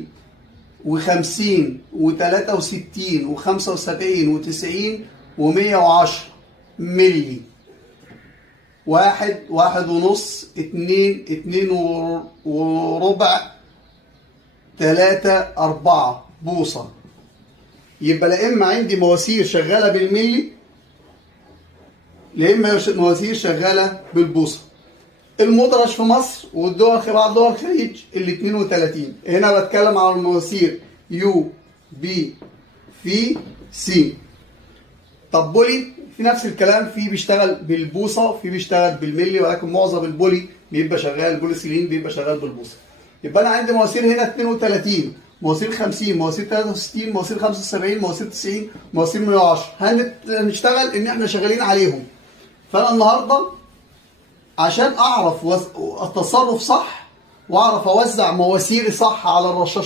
و50 و63 و75 و90 و110 ملي. 1 1 ونص 2 2 وربع 3 4 بوصة. يبقى لا اما عندي مواسير شغالة بالملي لا اما مواسير شغالة بالبوصة. المدرج في مصر والدول بعض دول الخليج ال 32. هنا بتكلم على المواسير يو بي في سي. طب بولي في نفس الكلام، في بيشتغل بالبوصه في بيشتغل بالملي، ولكن معظم البولي بيبقى شغال، بوليسيلين بيبقى شغال بالبوصه. يبقى انا عندي مواسير هنا 32، مواسير 50، مواسير 63، مواسير 75، مواسير 90، مواسير 110. هنشتغل ان احنا شغالين عليهم. فانا النهارده عشان اعرف التصرف صح واعرف اوزع مواسيري صح على الرشاش